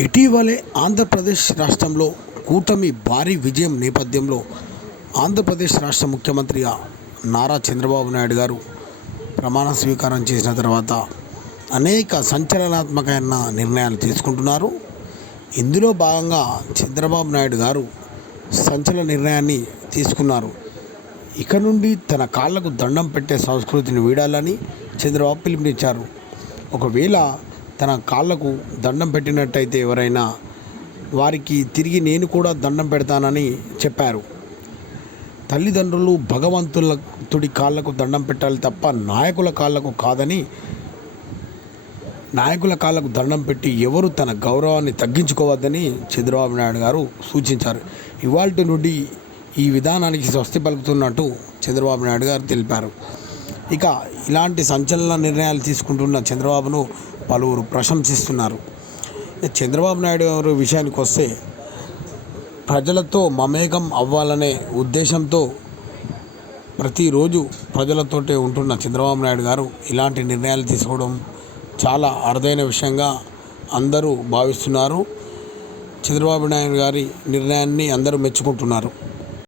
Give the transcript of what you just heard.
ఇటీవలే ఆంధ్రప్రదేశ్ రాష్ట్రంలో కూటమి భారీ విజయం నేపథ్యంలో ఆంధ్రప్రదేశ్ రాష్ట్ర ముఖ్యమంత్రిగా నారా చంద్రబాబు నాయుడు గారు ప్రమాణ స్వీకారం చేసిన తర్వాత అనేక సంచలనాత్మకమైన నిర్ణయాలు తీసుకుంటున్నారు. ఇందులో భాగంగా చంద్రబాబు నాయుడు గారు సంచలన నిర్ణయాన్ని తీసుకున్నారు. ఇక నుండి తన కాళ్ళకు దండం పెట్టే సంస్కృతిని వీడాలని చంద్రబాబు పిలుపునిచ్చారు. ఒకవేళ తన కాళ్ళకు దండం పెట్టినట్టయితే ఎవరైనా వారికి తిరిగి నేను కూడా దండం పెడతానని చెప్పారు. తల్లిదండ్రులు భగవంతుల తుడి కాళ్ళకు దండం పెట్టాలి తప్ప నాయకుల కాళ్ళకు కాదని నాయకుల కాళ్ళకు దండం పెట్టి ఎవరు తన గౌరవాన్ని తగ్గించుకోవద్దని చంద్రబాబు నాయుడు గారు సూచించారు. ఇవాళ నుండి ఈ విధానానికి స్వస్తి పలుకుతున్నట్టు చంద్రబాబు నాయుడు గారు తెలిపారు. ఇక ఇలాంటి సంచలన నిర్ణయాలు తీసుకుంటున్న చంద్రబాబును పలువురు ప్రశంసిస్తున్నారు. చంద్రబాబు నాయుడు గారు విషయానికి వస్తే ప్రజలతో మమేకం అవ్వాలనే ఉద్దేశంతో ప్రతిరోజు ప్రజలతోటే ఉంటున్న చంద్రబాబు నాయుడు గారు ఇలాంటి నిర్ణయాలు తీసుకోవడం చాలా అరుదైన విషయంగా అందరూ భావిస్తున్నారు. చంద్రబాబు నాయుడు గారి నిర్ణయాన్ని అందరూ మెచ్చుకుంటున్నారు.